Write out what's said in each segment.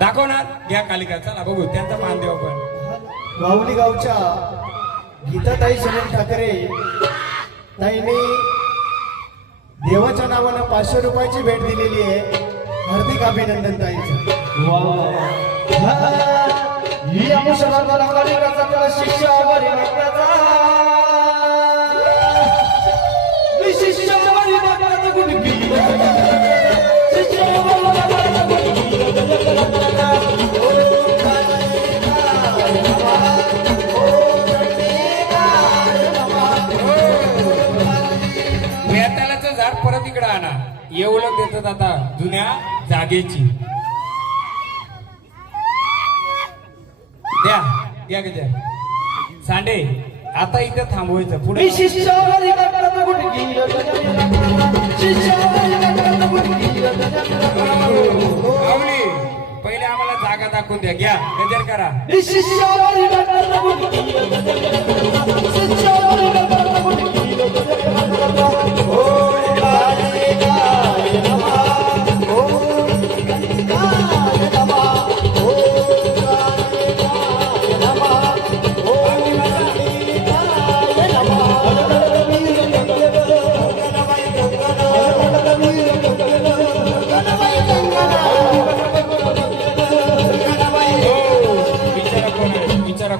दाखवणार घ्या कालिका, चला बघू त्यांचा मान देऊ आपण. वावली गावच्या गीताताई सुनील ठाकरे ताईने देवाच्या नावानं 500 रुपयाची भेट दिलेली आहे. हार्दिक अभिनंदन ताईचं. ही आम्ही सर्वांना शिक्षा वेताळाचं झाड परत इकडं आणा. एवढं देतात आता जुन्या जागेची. द्या द्या गजर सांडे. आता इथं थांबवायचं. पुढे आवली पहिले आम्हाला जागा दाखवून द्या. घ्या गजर करा.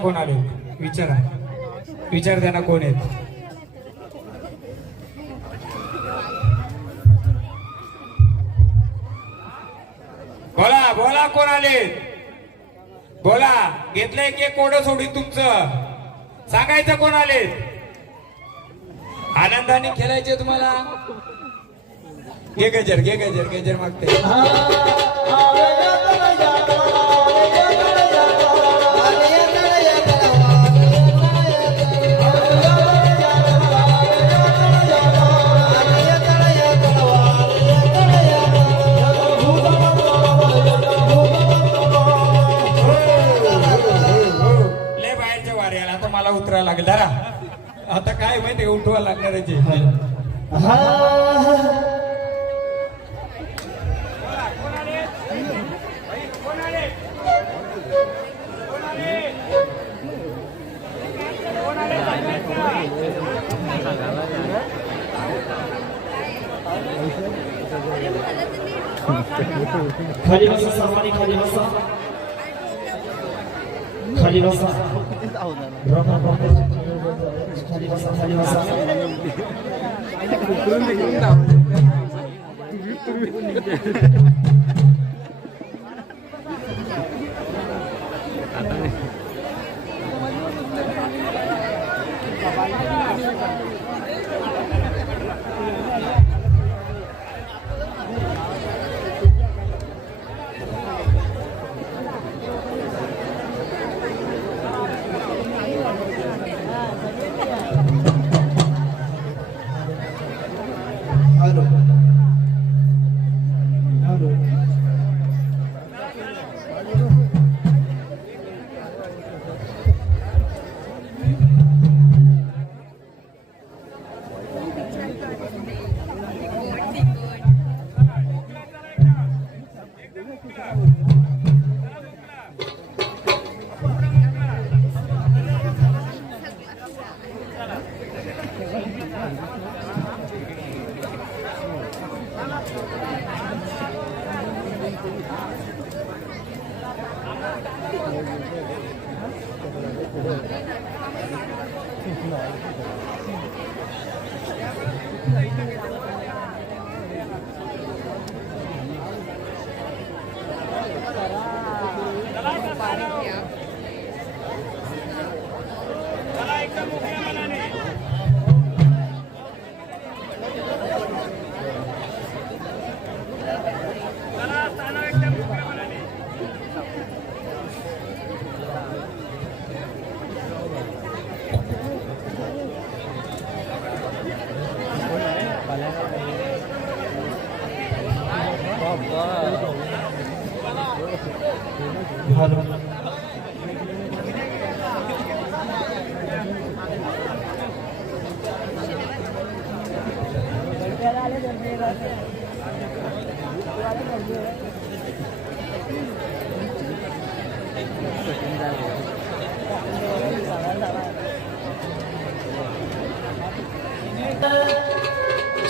कोण आले विचारा. विचार त्यांना कोण आहेत. बोला बोला कोण आले बोला. घेतलंय की कोडं सोडून तुमचं सांगायचं कोण आले. आनंदाने खेळायचे तुम्हाला. घे गजर घे गजर. गजर मागते. मला उतरायला लागेल जरा. आता काय माहिती उठवा लागणार आहे. खाली बसा सर्वांनी. खाली बसा. खाली बसा. खाली बसा. खाली बसा.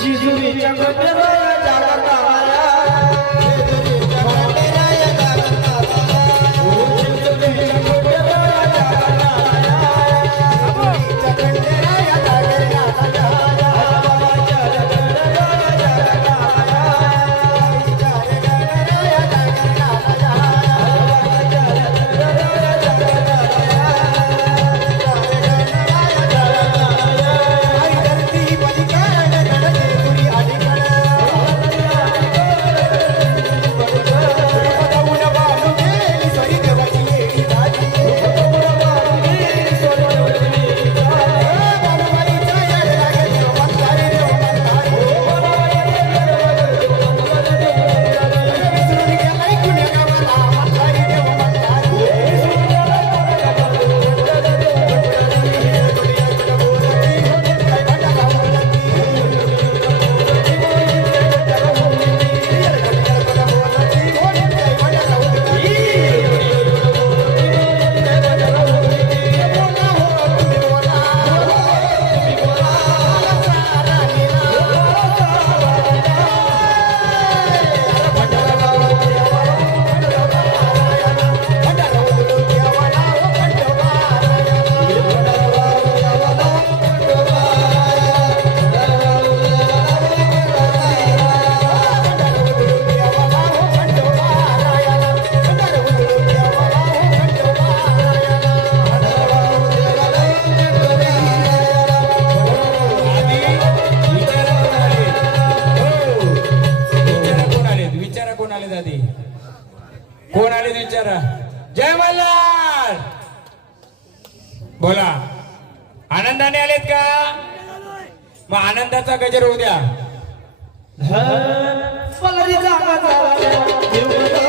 जिजुरीच्या गोट्याला जागा कामाला जिजुरीच्या गोट्याला जागा कामाला जिजुरीच्या गोट्याला जागा कामाला जिजुरीच्या गोट्याला जागा कामाला बाबाच्या गडगडाला जागा कामाला बाबाच्या गडगडाला जागा कामाला बाबाच्या गडगडाला जागा कामाला आई धरती बलिकारण गडगे तुरी अलीकड पदवून बाळू गेली सरी देवाची येडी दाजी पदवून बाळू गेली सरी देवाची येडी दाजी बाळूमाईचा येड लागे देव मंदारी देव मंदारी विसरून गेलाय कुण्या गावाला मंदारी देव मंदारी विचारा कोण आले दादी कोण आले विचारा जय मल्हार बोला आनंदाने आलेत का मग आनंदाचा गजर होऊ द्या पलरी जागा जागा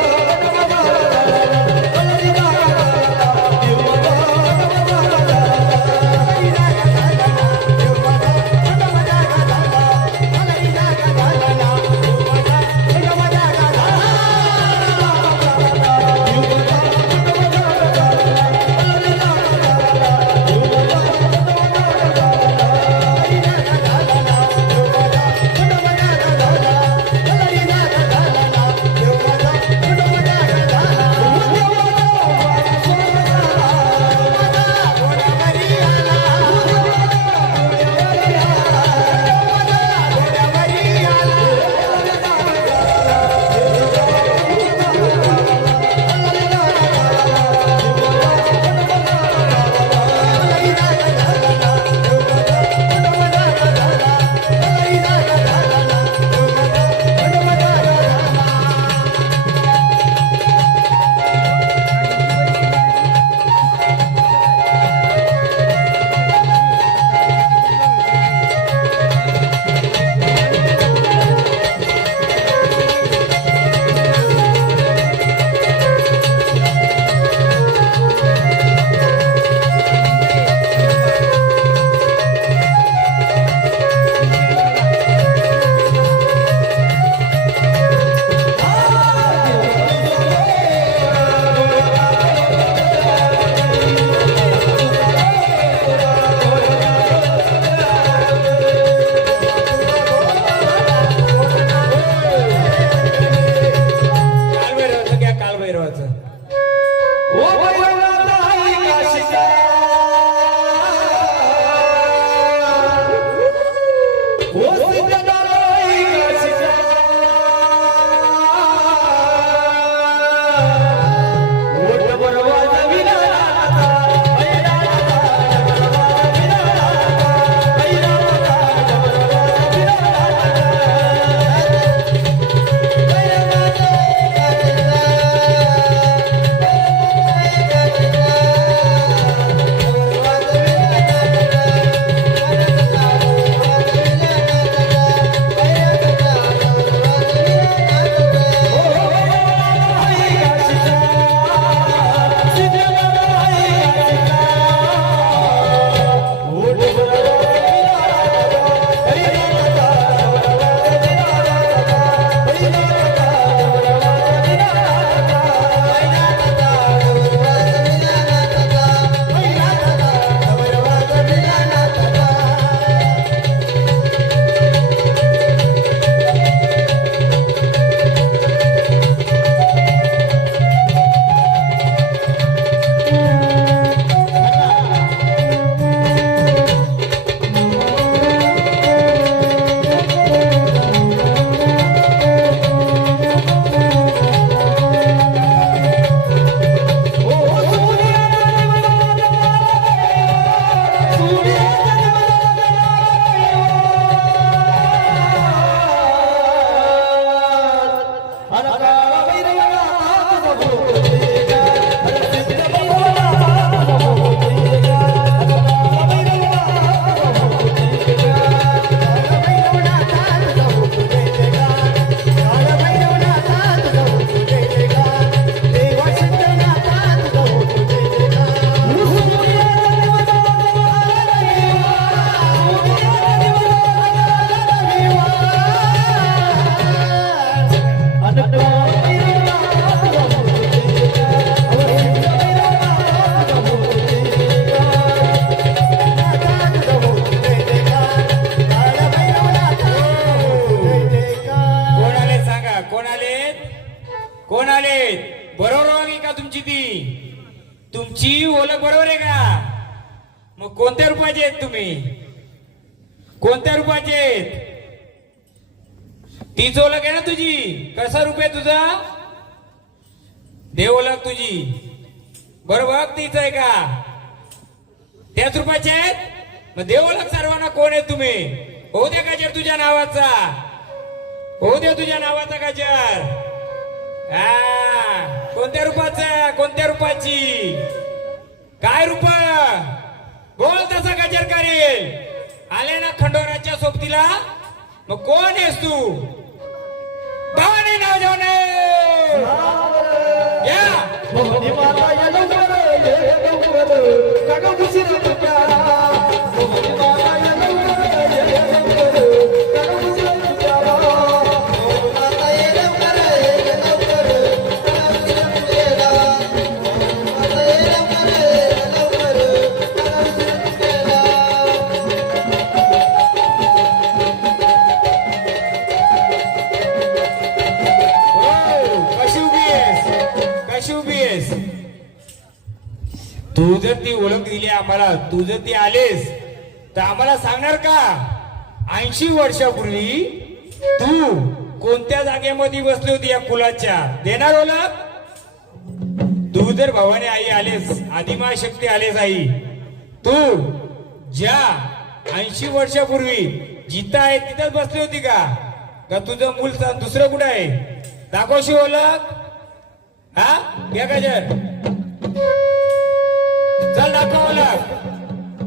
कोण आले? बरोबर आहे का तुमची तुमची ओळख बरोबर आहे का? मग कोणत्या रूपाचे आहेत तुम्ही? कोणत्या रूपाचे आहेत? तीच ओळख आहे ना तुझी? कसा रूप आहे तुझा? देव ओळख तुझी बरोबर तीच आहे का? त्याच रूपाचे आहेत? मग देव ओळख सर्वांना कोण आहे तुम्ही? होऊ दे गजर तुझ्या नावाचा, होऊ दे तुझ्या नावाचा गजर. हा कोणत्या रूपाचा? कोणत्या रूपाची? काय रूप? बोल तसा गजर करेल. आले ना खंडोराच्या सोबतीला? मग कोण आहेस तू? भवानी नाव घेऊन ये. या भवानी माता या लवकर ये लवकर काका उशीर तुझ्याला भवानी माता या लवकर ये लवकर काका उशीर तुझ्याला भवानी माता ये लवकर काका उशीर तुझ्याला भवानी माता ये लवकर काका उशीर तुझ्याला. कशी उभी आहेस? कशी उभी आहेस? तू जर ती ओळख दिली आम्हाला, तू जर ती आलेस तर आम्हाला सांगणार का 80 वर्षापूर्वी तू कोणत्या जागेमध्ये बसली होती या कुलाच्या? देणार ओळख? तू जर भवानी आई आलेस, आदिमा शक्ती आलेस आई, तू ज्या 80 वर्षापूर्वी जिथं आहे तिथंच बसली होती का? का तुझं मूल दुसरं कुठं आहे? दाखवशी ओळख. हा घ्या गजर, चल दाखव ओळख.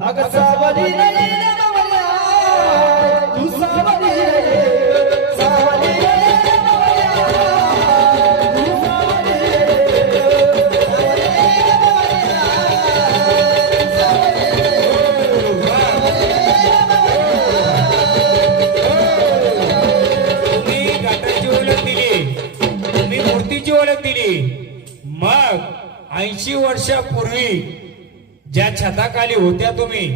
अगं सावली रे नवल्या तू सावली रे सावली रे नवल्या तू सावली तुम्ही घाटाची ओळख दिली, तुम्ही मूर्तीची ओळख दिली. मग 80 वर्षापूर्वी ज्या छताखाली होत्या तुम्ही,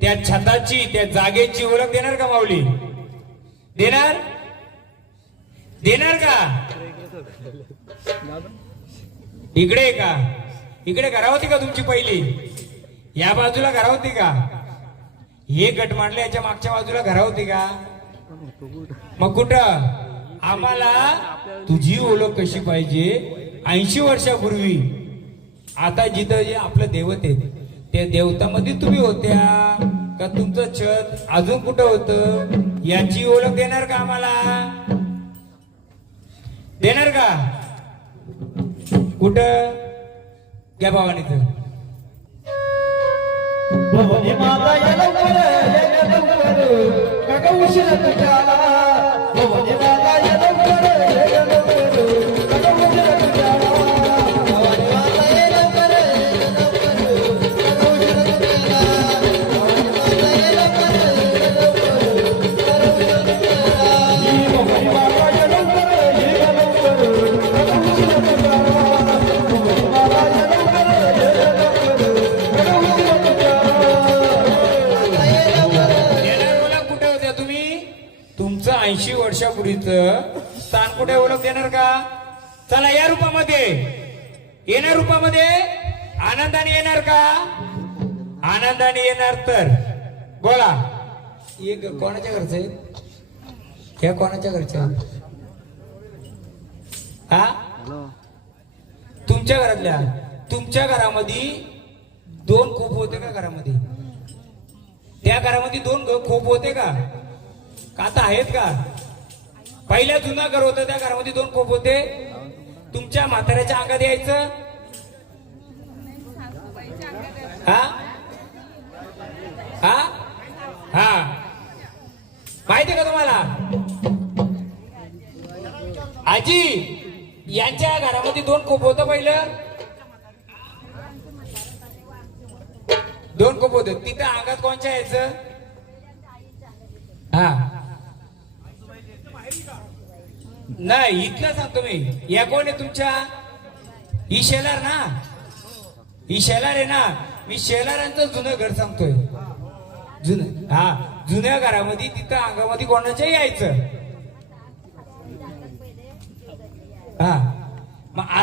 त्या छताची, त्या जागेची ओळख देणार का माऊली? देणार? देणार का? इकडे का? इकडे घरा होती का तुमची पहिली? या बाजूला घरा होती का? हे गट मांडले याच्या मागच्या बाजूला घरा होती का? मग कुठं? आम्हाला तुझी ओळख कशी पाहिजे? 80 वर्षापूर्वी आता जिथं जे आपलं देवत आहे त्या देवतामध्ये तुम्ही होत्या का? तुमचं छत अजून कुठं होतं? याची ओळख देणार का आम्हाला? देणार का? कुठं? घ्या भावानीचं. भवानी माता या लवकर काका उशीर तुझ्याला भवानी माता या लवकर काका उशीर तुझ्याला भवानी माता या लवकर काका उशीर तुझ्याला भवानी माता या लवकर काका उशीर तुझ्याला भवानी माता या लवकर काका उशीर तुझ्याला भवानी माता या लवकर काका उशीर तुझ्याला. देणार ओळख कुठे होत्या तुम्ही? तुमचं 80 वर्षापूर्वीचं स्थान कुठे ओळख देणार का? चला या रूपामध्ये, येणार रूपामध्ये आनंदाने येणार का? आनंदाने येणार तर बोला. एक कोणाच्या घरचं आहे? ह्या कोणाच्या घरच्या? हा तुमच्या घरातल्या? तुमच्या घरामध्ये 2 खूप होते का घरामध्ये? त्या घरामध्ये 2 खोप होते का? का आता आहेत का? पहिल्या जुना घर होतं त्या घरामध्ये 2 खोप होते. तुमच्या म्हाताऱ्याच्या अंगात यायचं? हा हा हा माहिती का तुम्हाला? आजी यांच्या घरामध्ये 2 खोप होतं पहिलं. 2 खोप होते. तिथं अंगात कोणच्या यायचं? हा नाही इथलं सांगतो मी. या कोण आहे तुमच्या? ही शेलार ना? ही शेलार आहे ना? मी शेलारांचं जुनं घर सांगतोय. जुनं, हा जुन्या घरामध्ये तिथं अंगामध्ये कोणाच्या यायचं? हा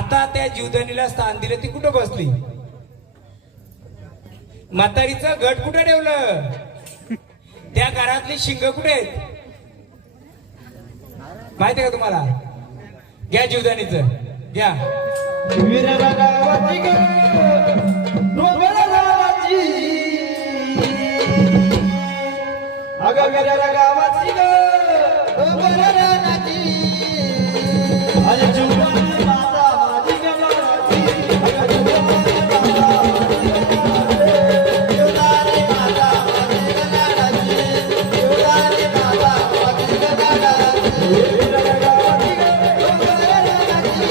आता त्या जीवदानीला स्थान दिलं ती कुठं बसली? म्हातारीचं गट कुठं ठेवलं? त्या घरातली शिंग कुठे आहेत माहिती का तुम्हाला? घ्या जीवदानीचं घ्या. वीराला गावाची ग, डोंगराला गावाची. अगं वीराला गावाची ग, डोंगराला गावाची. अरे जीवदानी माता माझी गावाची. अगं जीवदानी माता माझी गावाची. जीवदानी माता माझी गावाची. वीराला गावाची ग, डोंगराला गावाची.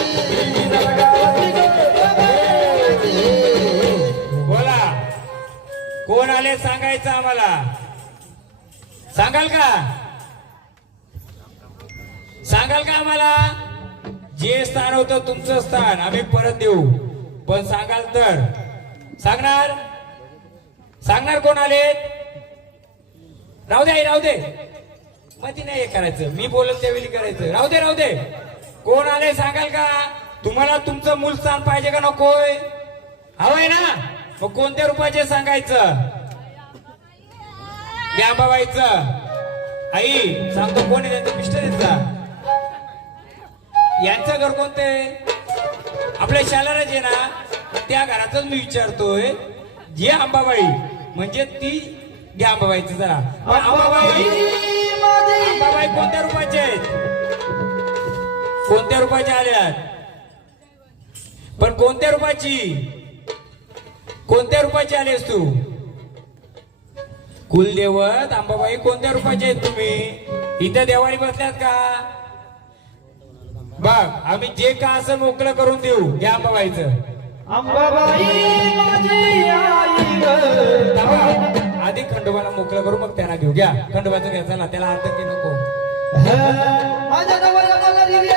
वीराला गावाची ग, डोंगराला गावाची. बोला कोण आले सांगायचं आम्हाला. सांगाल का? सांगाल का आम्हाला? जे स्थान होतं तुमचं स्थान आम्ही परत देऊ, पण सांगाल तर. सांगणार? सांगणार कोण आले? राहू दे आई, राहू दे. मग ती नाही हे करायचं, मी बोलत त्यावेळी करायचं. राहू दे राहू दे. कोण आले सांगाल का? तुम्हाला तुमचं मूल स्थान पाहिजे का नकोय? हवंय ना? मग कोणत्या रूपाचे सांगायचं? अंबाबाईचं. आई सांगतो कोण आहे त्यांचं मिस्टर आहेत का? यांचं घर कोणते? आपल्या शालाराज आहे ना, त्या घरातच मी विचारतोय. जे अंबाबाई म्हणजे ती घ्या अंबाबाईचं जरा. अंबाबाई अंबाबाई कोणत्या रूपाचे आहेत? कोणत्या रूपाचे आल्यात? पण कोणत्या रूपाची? कोणत्या रूपाची आलीस तू? कुलदेवत अंबाबाई कोणत्या रूपाचे आहेत तुम्ही? इथं देवारी बसल्यात का? बघ आम्ही जे का असं मोकळं करून देऊ. घ्या अंबाबाईचं. अंबाबाई माझी आई ग. थांबा. आधी खंडोबाला मोकळं करू मग त्यांना घेऊ. घ्या खंडोबाचं घ्या. चला त्याला अर्थ की नको. माझ्या नवऱ्या मला दिली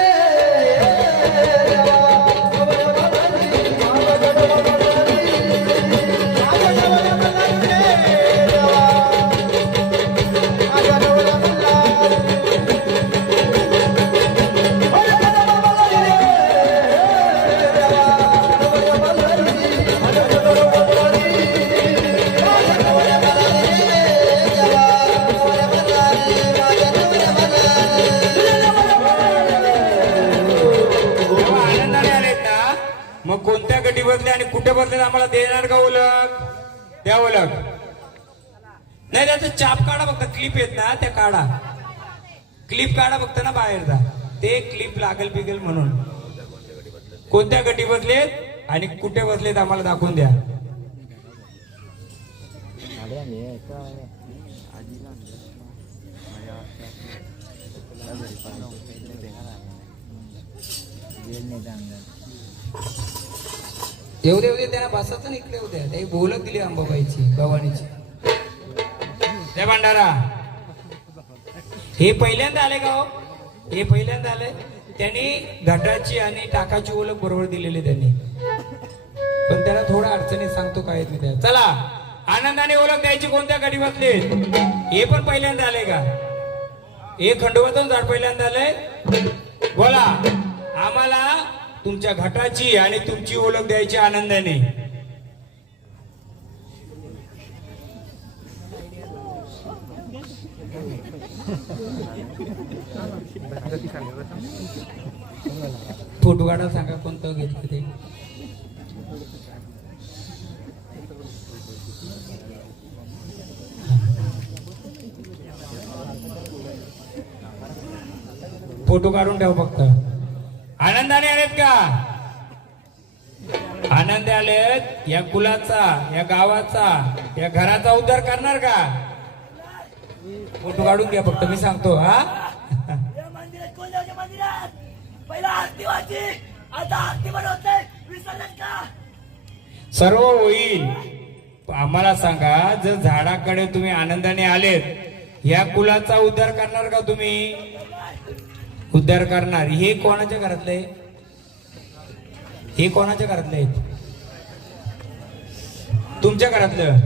मग कोणत्या गटी बसले आणि कुठे बसले आम्हाला देणार का ओळख? द्या ओळख. नाही त्याचं चाप काढा फक्त. क्लिप येत ना त्या काढा. क्लिप काढा फक्त ना बाहेरचा. ते क्लिप लागल बिगल म्हणून. कोणत्या गटी बसलेत आणि कुठे बसलेत आम्हाला दाखवून द्या. येऊ दे त्यांना बसायचं ना इकडे. होत्या ते बोलत दिली अंबाबाईची भवानीची. त्या भांडारा हे पहिल्यांदा आले का हो? हे पहिल्यांदा आले. त्यांनी घाटाची आणि टाकाची ओळख बरोबर दिलेली त्यांनी. पण त्याला थोडा अडचणीत सांगतो काय मी त्या. चला आनंदाने ओळख द्यायची. कोणत्या गाडी बसले? हे पण पहिल्यांदा आले का? हे खंडोबातून झाड पहिल्यांदा आलंय. बोला आम्हाला तुमच्या घाटाची आणि तुमची ओळख द्यायची आनंदाने. फोटो काढा. सांगा कोणतं घेतलं ते. फोटो काढून ठेव फक्त. आनंदाने आलेत का? आनंद आलेत. या कुलाचा, या गावाचा, या घराचा उद्धार करणार का? फोटो काढून घ्या फक्त. मी सांगतो. हा सर्व होईल. आम्हाला सांगा जर झाडाकडे तुम्ही आनंदाने आलेत, या कुलाचा उद्धार करणार का तुम्ही? उद्धार करणार. हे कोणाच्या घरातलं आहे? हे कोणाच्या घरातलं आहे? तुमच्या घरातलं.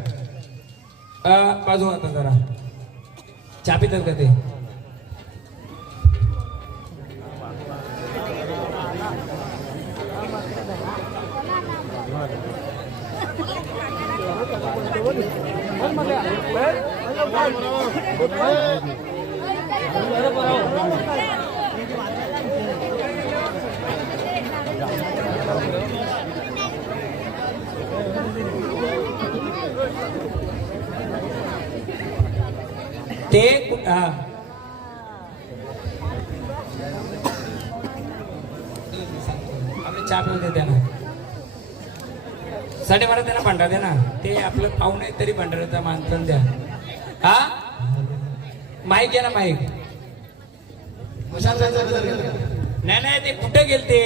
बाजू आता जरा चहा पितात का ते? ते आपले चहा पिऊन देते ना 12:30 त्यांना भांडा दे ना ते आपलं पाहून आहे तरी भांडाराचा मानधन द्या हा माईक घ्या ना माईक नाही नाही ते कुठे गेलते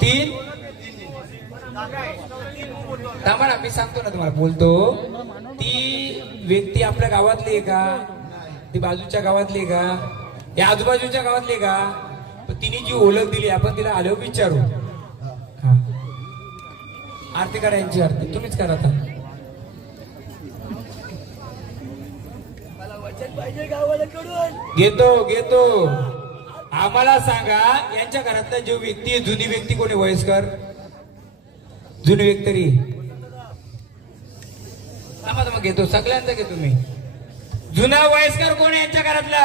तीन थांबा ना मी सांगतो ना तुम्हाला बोलतो ती व्यक्ती आपल्या गावातली आहे का ती बाजूच्या गावातली आहे का या आजूबाजूच्या गावातली आहे का पण तिने जी ओळख दिली आपण तिला आलो विचारू हा आरती करा यांची आरती तुम्हीच करा आता घेतो घेतो आम्हाला सांगा यांच्या घरातला जो व्यक्ती आहे जुनी व्यक्ती कोणी वयस्कर जुनी व्यक्ती तरी मग घेतो सगळ्यांचा घेतो मी जुना वयस्कर कोण आहे यांच्या घरातला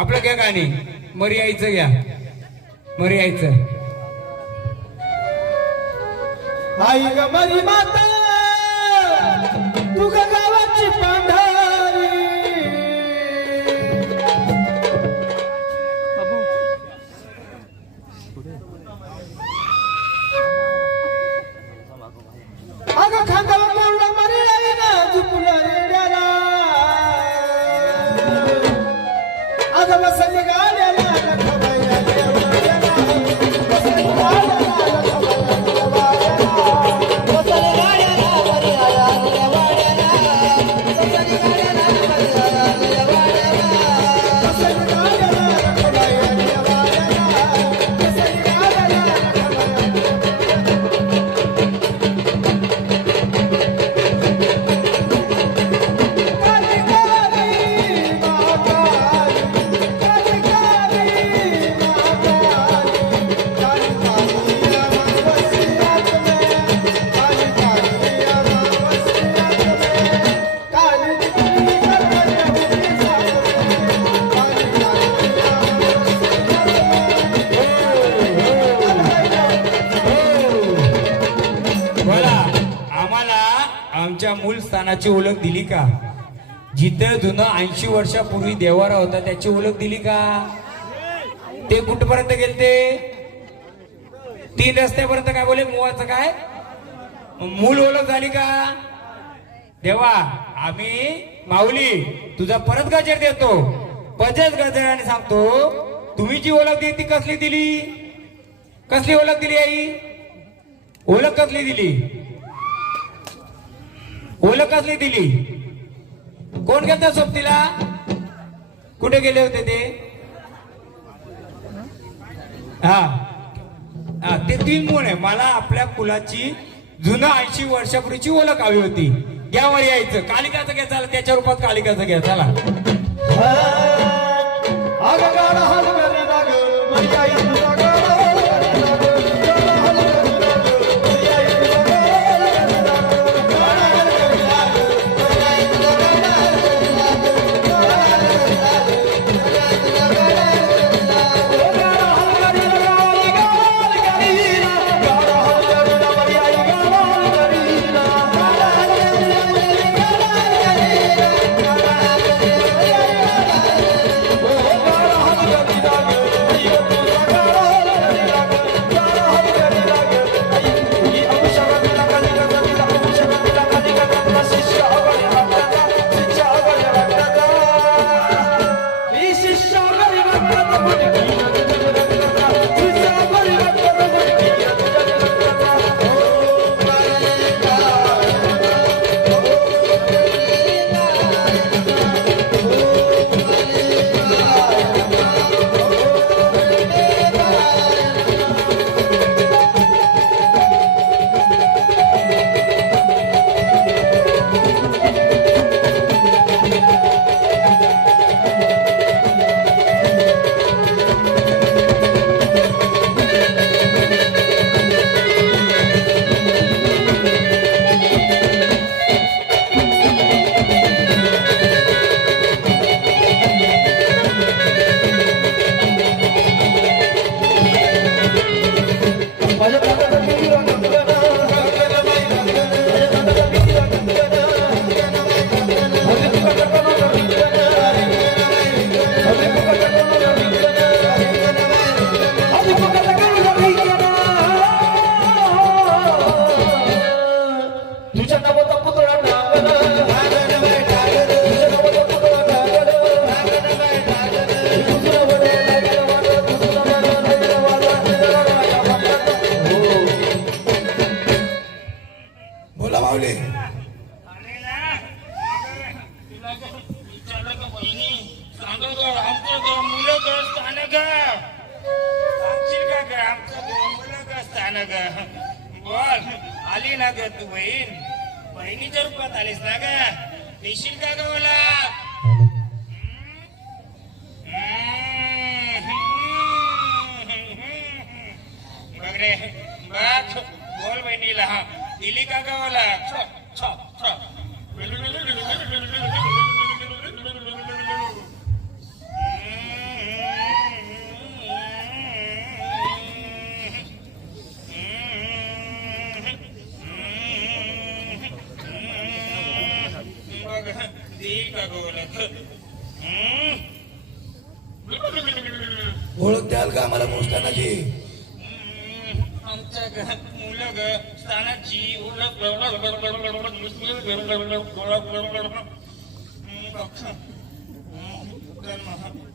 आपलं घ्या गाणी मरी आईचं घ्या मरी आईचं आई ग मरी माता तू गावाची पांढरी अगं खांद्यावर मोडलं मरी आई ना झुकलं रेड्याला अगं बसली गाड्याला आमच्या मूळ स्थानाची ओळख दिली का जिथं जुनं 80 वर्षापूर्वी देवारा होता त्याची ओळख दिली का ते कुठपर्यंत गेलते 3 रस्त्यापर्यंत काय बोले मुवाचं काय मूळ ओळख झाली का देवा आम्ही माऊली तुझा परत गजर देतो पजच गजराने सांगतो तुम्ही जी ओळख दिली ती कसली दिली कसली ओळख दिली आई ओळख कसली दिली ओळख कसली दिली कोण गेलता सोबतीला कुठे गेले होते ते हा ते 3 मूळ आहे मला आपल्या कुलाची जुनं 80 वर्षापूर्वीची ओळख हवी होती यावर यायचं कालिकाचं घ्या चला त्याच्या रूपात कालिकाचं घ्या चला तुझ्या नावाचा पुतळा नांगण तुझ्या नावाचा पुतळा नांगण तुझ्या वडे लागला वाला तुझ्या वडे लागला वाला तुझ्या राजा बापाचा बोला माऊली. बोल आली ना ग तू बहीण बहिणीच्या रूपात आलीस ना ग देशील का ग मला बघ रे बघ बोल बहिणीला दिली का ग मला देईल का गोलक ओळख द्याल का मला मुस्तानाची? आमच्या मुलं ग स्थानाची ओळख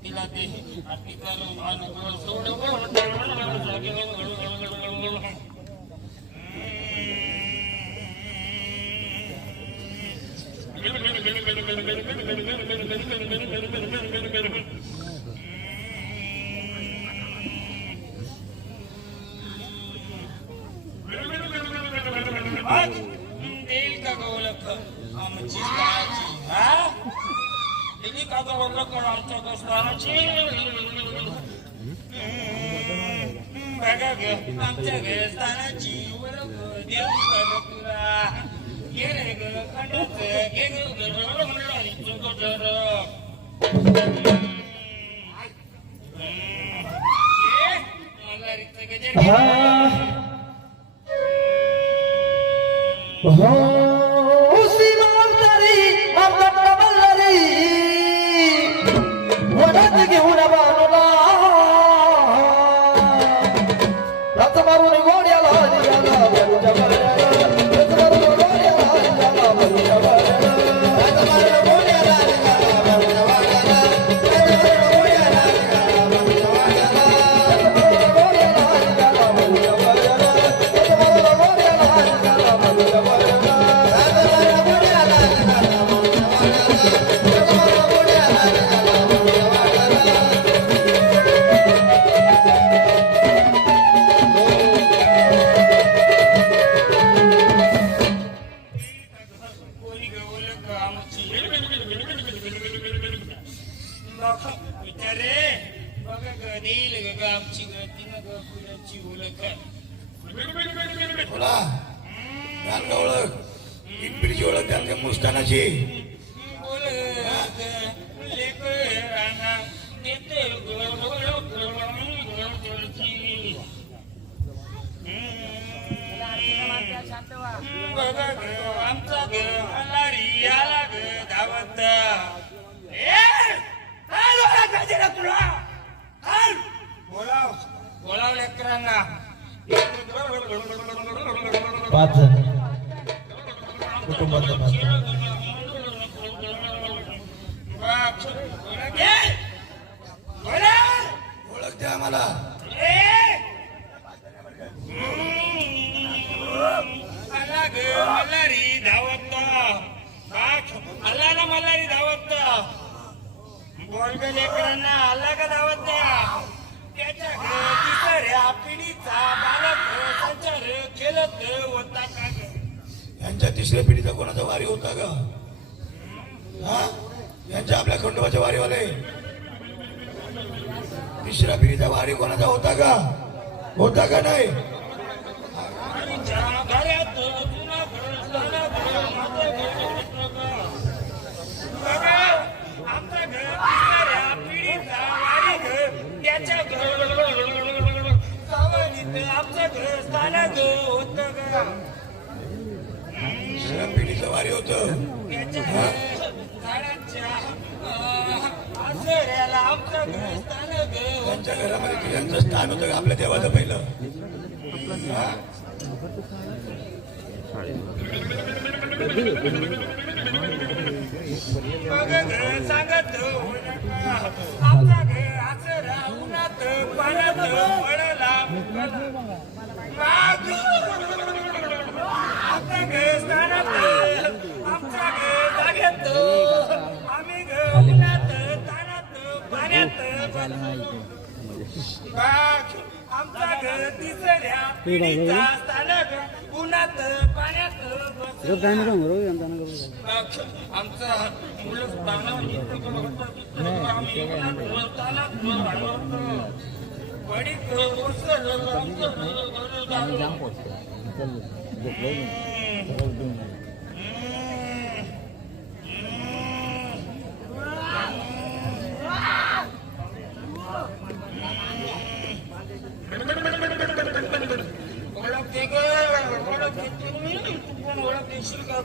तिला ते देईल का गोलक आमची स्थानाची दिली का गोलक आमच्या स्थानाची बघा ग आमच्या स्थानाची ओळख देऊ का तुला गेले ग खंडच गे वनात घेऊन बाणूला रथ मारून गोड्याला निघाला बरूच्या बऱ्याला रथ मारून गोड्याला निघाला बरूच्या बऱ्याला रथ मारून गोड्याला निघाला बरूच्या बऱ्याला रथ मारून गोड्याला निघाला बरूच्या बऱ्याला रथ मारून गोड्याला निघाला बरूच्या बऱ्याला रथ मारून गोड्याला निघाला बरूच्या बऱ्याला रथ मारून गोड्याला निघाला बरूच्या बऱ्याला रथ मारून गोड्याला निघाला बरूच्या कोणी गोलक आमची विचारे बघा ग देईल ग आमची ग तिनं ग फुलाची ओळख बोला द्याल का ओळख? पिंपरीची ओळख द्याल का मुस्तानाची? ओळख लेक राणा देते बघा ग आमचा ग हलारी आला ग धावत तुला बोलाव बोलाव लेकरांना 5 जण कुटुंबातलं 5 जण आम्हाला. आला ग मल्हारी धावत आला ना मल्हारी धावत बोल ग लेकरांना आला का धावत त्याच्या तिसऱ्या पिढीचा बालक संचार खेळत होता का ग यांच्या तिसऱ्या पिढीचा कोणाचा वारी होता का? हा, यांच्या आपल्या खंडोबाच्या वारीवाले तिसऱ्या पिढीचा वारी कोणाचा होता का? होता का नाही? घरात आमचं घर तिसऱ्या पिढीचा वारी घर त्याच्या सावलीत आमचं घर स्थानक होत ग तिसऱ्या पिढीचं वारी होतं. त्याच्या झाडाच्या आसऱ्याला आमचं घर स्थानक त्यांच्या घरामध्ये तुझ्यांचं स्थान होतं का आपल्या देवाचं पहिलं? हा? मग घर सांगत होऊ नका आमचा घर आसरा उन्हात पाण्यात पडला आमचं घर स्थानात आमचा घर जागेत आम्ही घर उन्हात तानात पाण्यात आमचा घर तिसऱ्या पिढीचा स्थानक उन्हात पाण्यात आमचा मुलं ओळख देशील का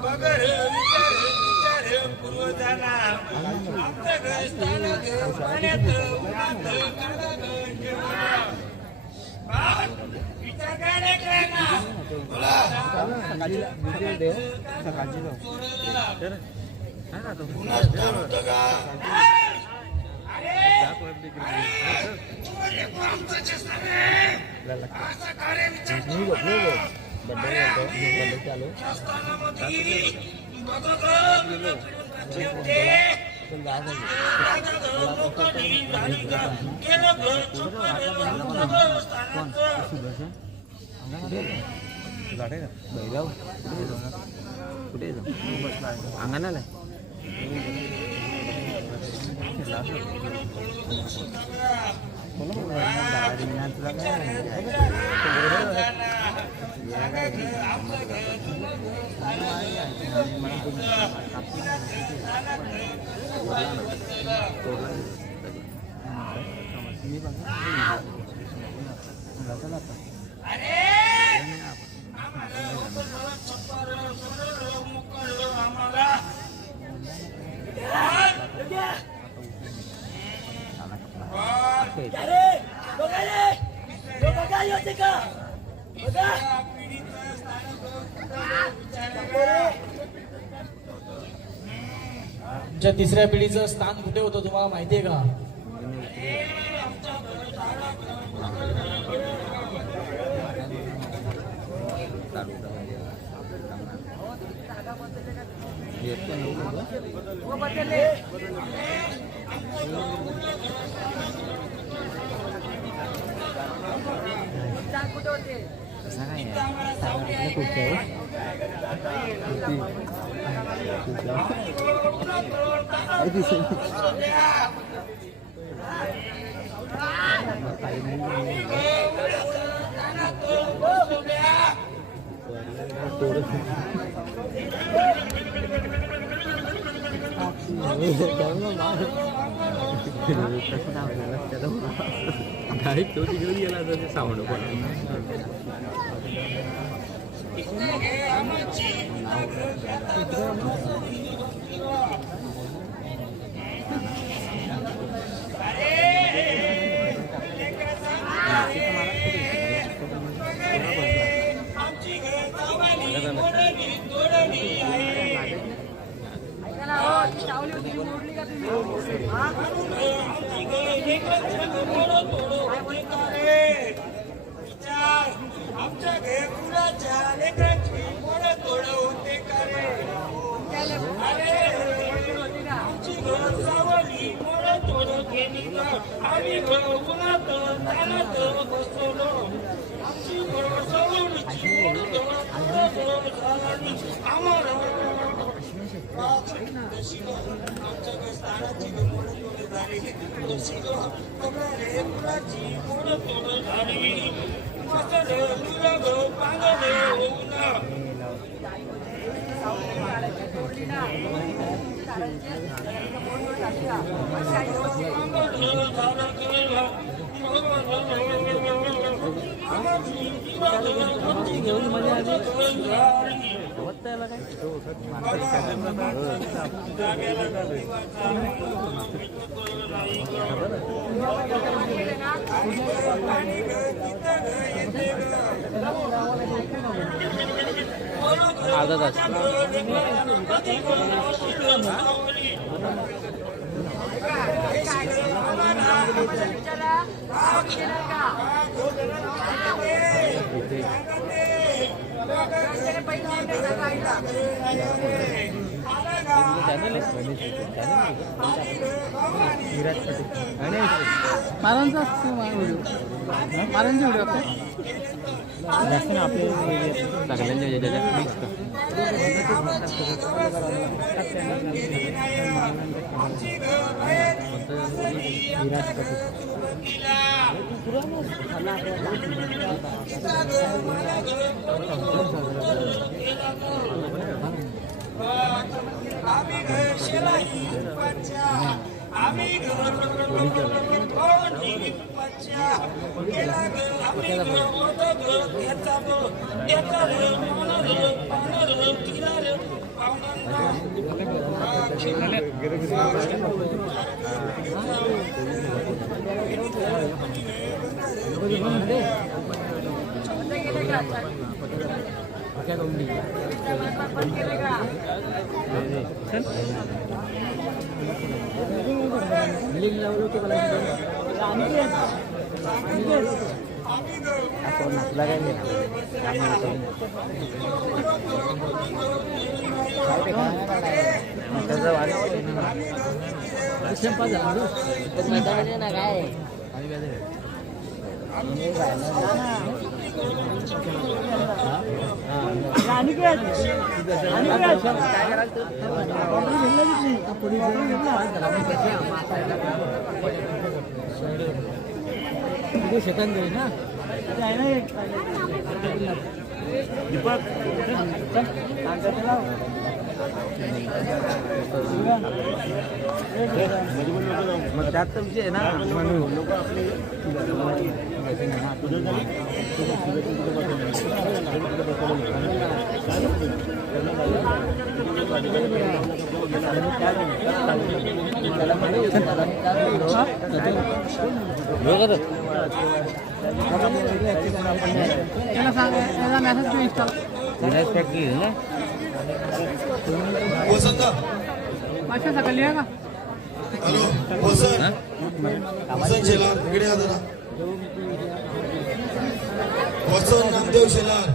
बगर विचार पूर्वजांना आमचं घर स्थानक पाण्यात उन्हात विचार काय नाही करणार पुन्हा स्थान होतं का? कुठे अंगणाला तुमच्या तिसऱ्या पिढीचं स्थान कुठे होतं तुम्हाला माहितीये का? डायरेक्ट तो तिकडे गेला तर सावड आमची मोड तोड होते का रे विचार आमच्या घरकुलाच्या लेकरांची मोड तोड होते का रे अरे आमची घर सावली मोड तोड केली ग आम्ही उन्हात चालत बसलो आमची घर सावलीची मोड तोड झाली आम्हाला आमच्या स्थानाची मोड तोड झाली रे मुलाची मोड तोड झाली मस्त तुला ग पांगले होऊन अर्धा तास मारांचा व्हिडिओ जास्त ना आपले सगळ्यांच्या मिक्स आम्ही शेतात गेली ना मग त्यात तर विषय आहे ना लोक आपले वसंत सकाळी आहे का हॅलो वसंत वसंत शेलार इकडे या जरा वसंत नामदेव शेलार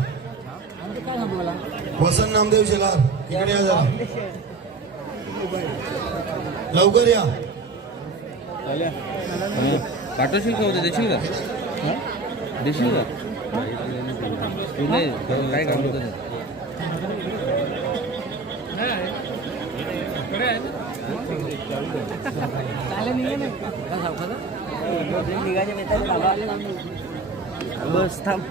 वसंत नामदेव शेलार इकडे या जरा लवकर या पाठवशील का होते देशील का देशील का तू नाही काय काम होतं बस थांब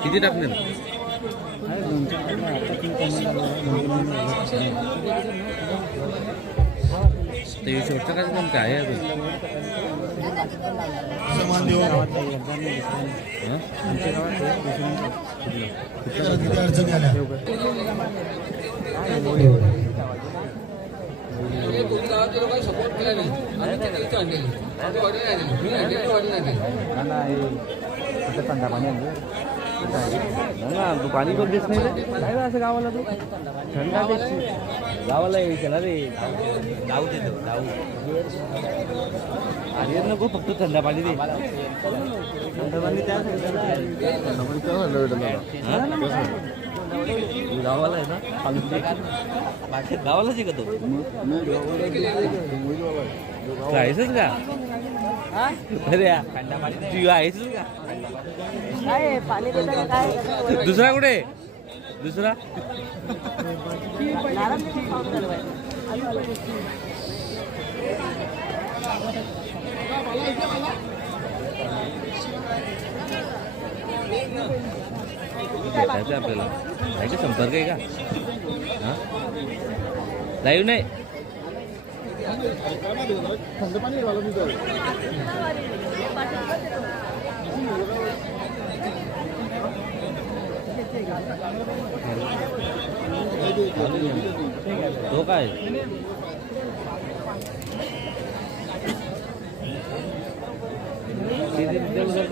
किती टाकले ते शेवटचं काय काम काय आहे समान देऊ किती अडचणी आल्या गावाच्या लोकांनी सपोर्ट केला नाही आणि ते त्याला आणलेली ते वाढले नाही मी आणलेली वाढले नाही तू पाणी पण देत नाही रे. काय बा असं गावाला तू थंडा देत गावाला त्याला रे जाऊ देतो जाऊ अरे नको फक्त थंडा पाणी दे थंडा पाणी त्या गावाला आहे ना बाकी गावालाच आहे का तो आहेसच का अरे तू आहेसच का दुसरा कुठे दुसरा भेटायचं आपल्याला आहे का संपर्क आहे का हा लाईव्ह नाही तो काय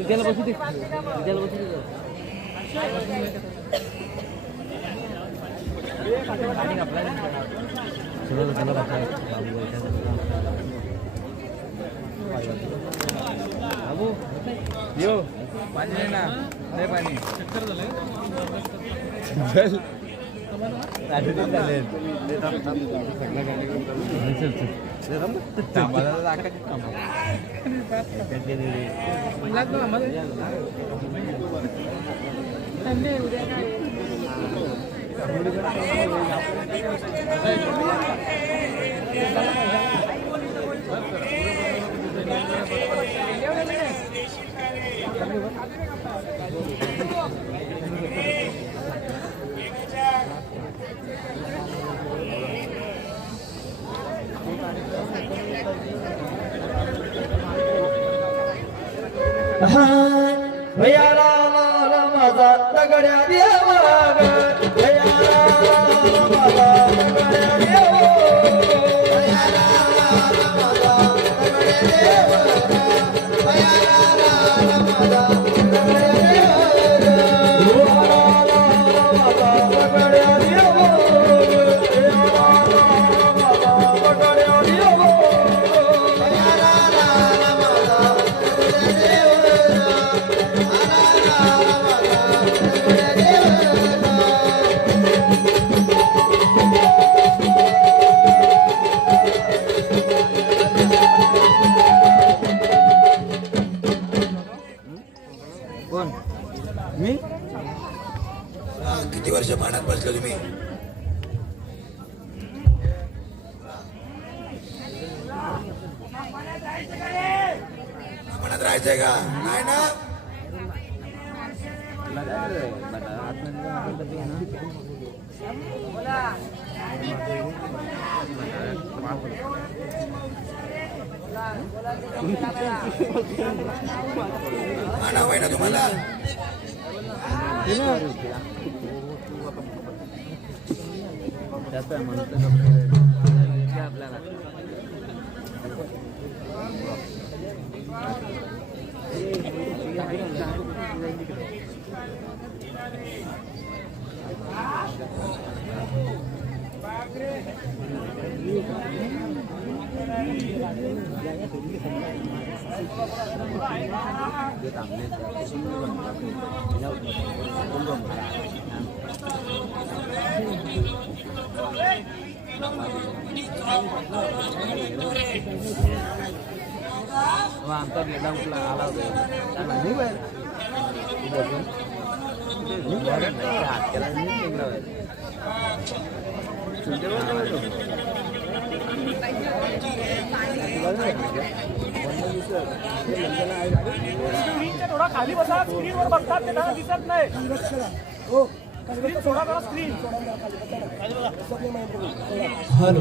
त्याला बसू दे त्याला बसू दे बाबू यो पाणी नाही ना नाही पाणी भैया रामाला माझा दगड्या देवा भैया रामाला माझा दगड्या देवा भैया रामाला माझा दगड्या देवा भैया रामाला माझा दगड्या देवा माझा दगड्या देवा भैया रामाला माझा दगड्या देवा भैया रामाला माझा कोण मी किती वर्ष पाण्यात बसले तुम्ही पाण्यात राहायचंय का नाही ना नाव आहे ना तुम्हाला आपल्याला आमचा नेता कुठला आला होता हात केला थोडा खाली बसा स्क्रीनवर बघतात ते त्यांना दिसत नाही हो थोडा करा स्क्रीन हॅलो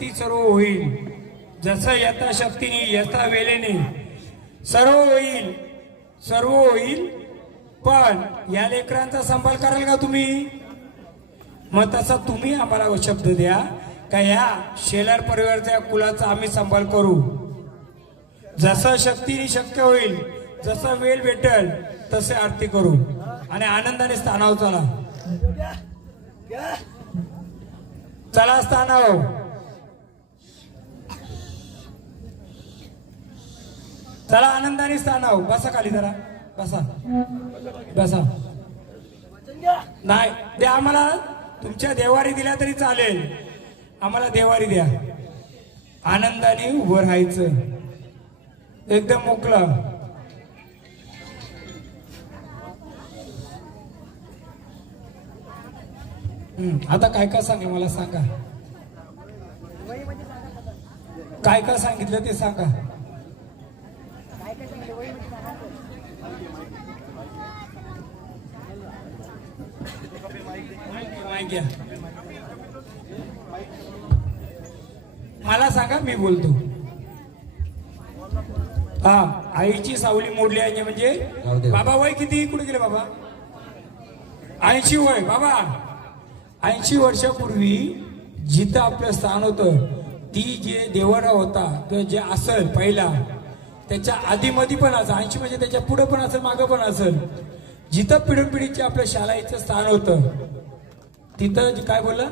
ती सर्व होईल जसं यथाशक्तीने यथा वेळेने सर्व होईल, सर्व होईल. पण या लेकरांचा सांभाळ कराल का तुम्ही? मग तसा तुम्ही आम्हाला शब्द द्या का या शेलार परिवाराच्या कुलाचा आम्ही सांभाळ करू. जसं शक्तीने शक्य होईल, जसा वेळ भेटेल तसे आरती करू आणि आनंदाने स्थानावर चला. चला स्थानावर. चला आनंदाने स्थानावर. बसा खाली जरा, बसा बसा. नाही द्या आम्हाला, तुमच्या देवारी दिल्या तरी चालेल, आम्हाला देवारी द्या. आनंदाने उभं राहायचं एकदम मोकळं. आता काय काय सांगा मला सांगा, काय काय सांगितलं ते सांगा. घ्या मला सांगा, मी बोलतो. हा आईची सावली मोडली आहे म्हणजे बाबा वय किती? कुठे गेले बाबा? 80 वय. बाबा 80 वर्षापूर्वी जिथं आपलं स्थान होतं, ती जे देवारा होता किंवा जे असेल पहिला, त्याच्या आधीमध्ये पण असेल, 80 म्हणजे त्याच्या पुढे पण असेल, मागं पण असेल, जिथं पिढीचे आपल्या शालाईचं स्थान होतं तिथं काय बोललं?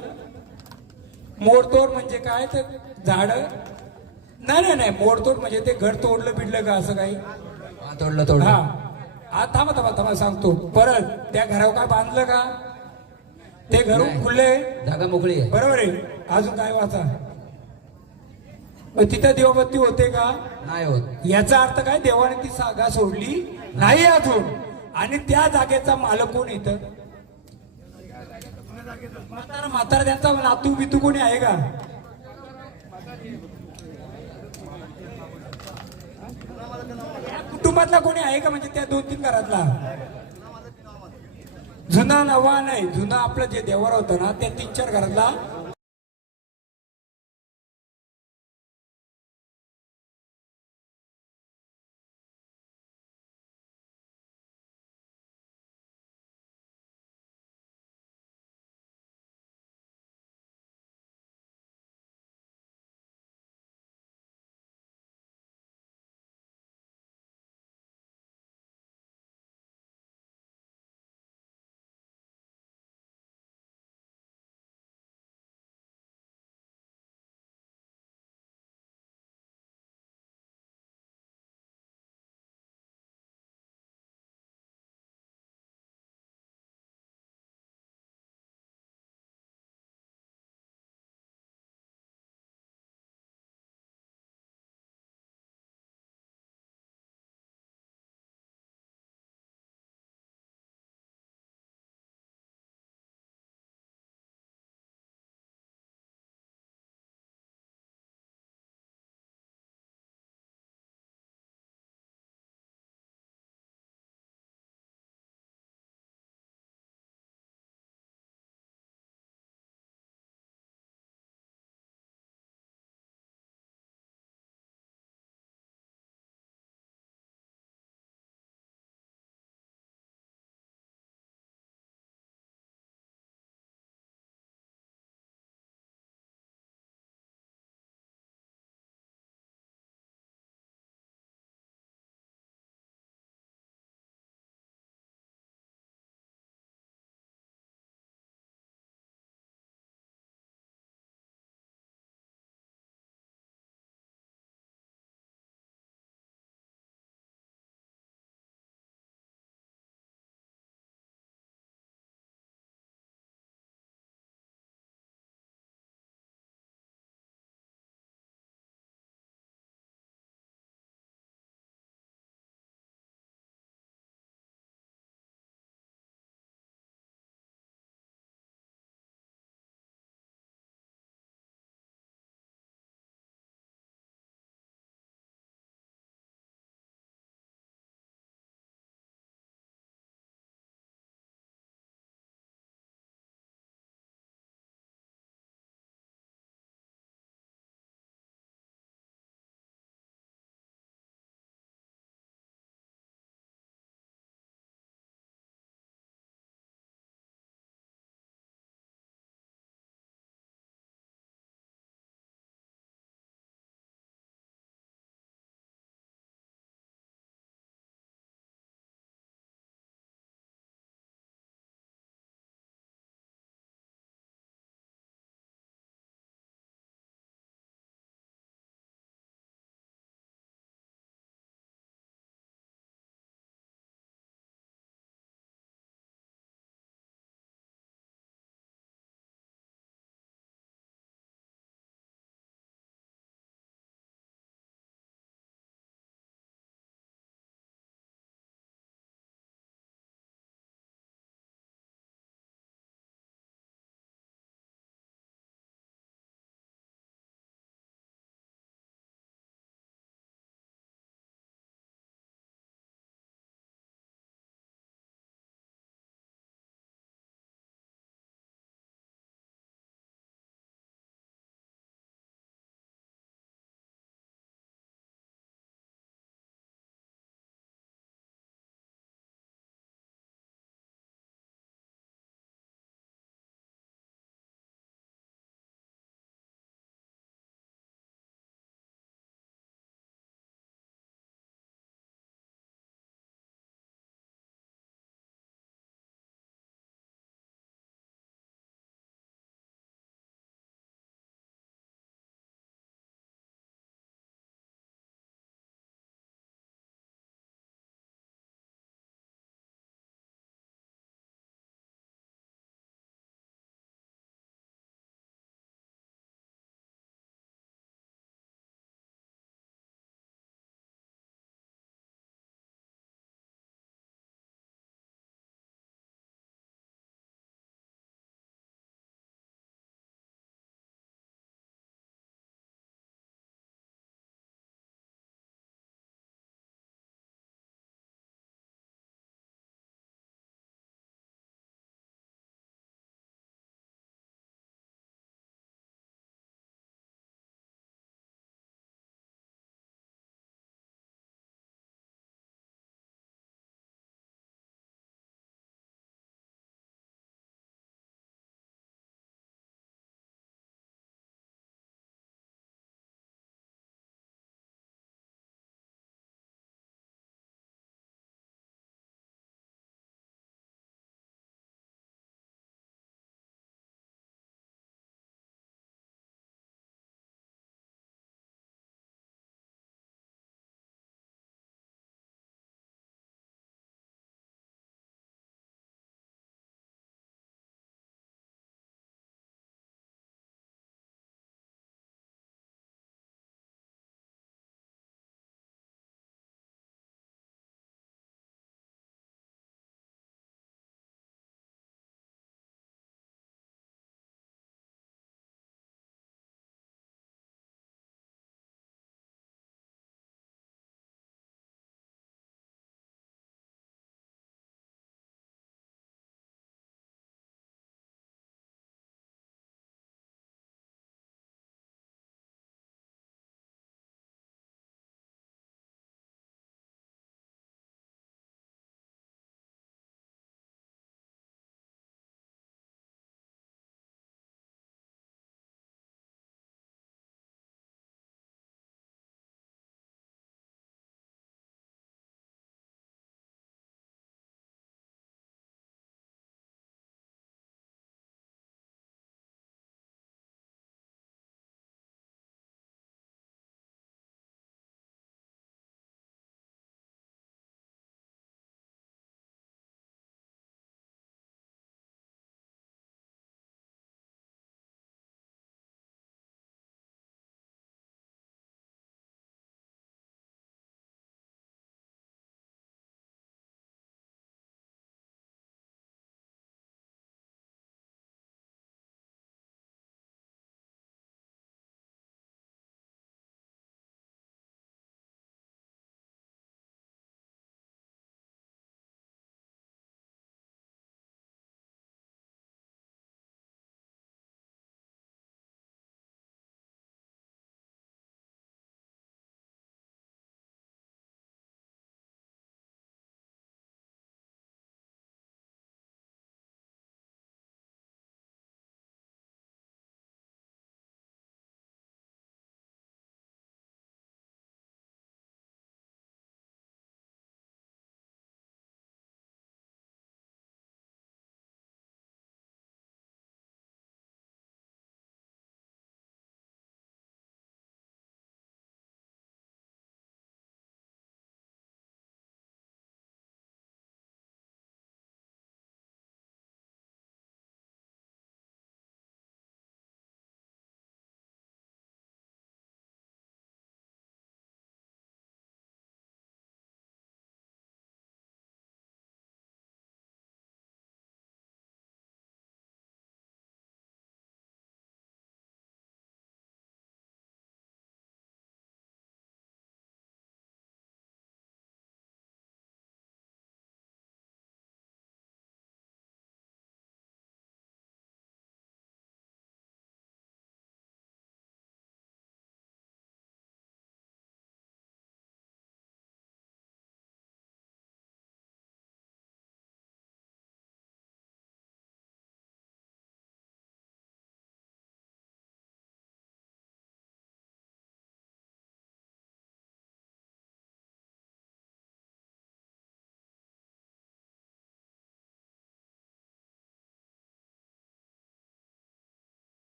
मोडतोड म्हणजे काय? तर झाड नाही नाही, मोडतोड म्हणजे ते घर तोडलं बिडलं का असं काही? तोडलं. हा थांबा थांबा थांबा सांगतो परत. त्या घरावर काय बांधलं का? ते घर खुले, जागा मोकळी आहे. बरोबर आहे. अजून काय वाचा? तिथं देवबत्ती होते का? नाही होत. याचा अर्थ काय? देवाने ती जागा सोडली नाही अजून. आणि त्या जागेचा मालक कोण? इथं म्हातारा त्यांचा नातू बितू कोणी आहे का? कुटुंबातला कोणी आहे का? म्हणजे त्या 2-3 घरातला. जुना नवा नाही, जुना आपलं जे देवारा होतं ना त्या 3-4 घरातला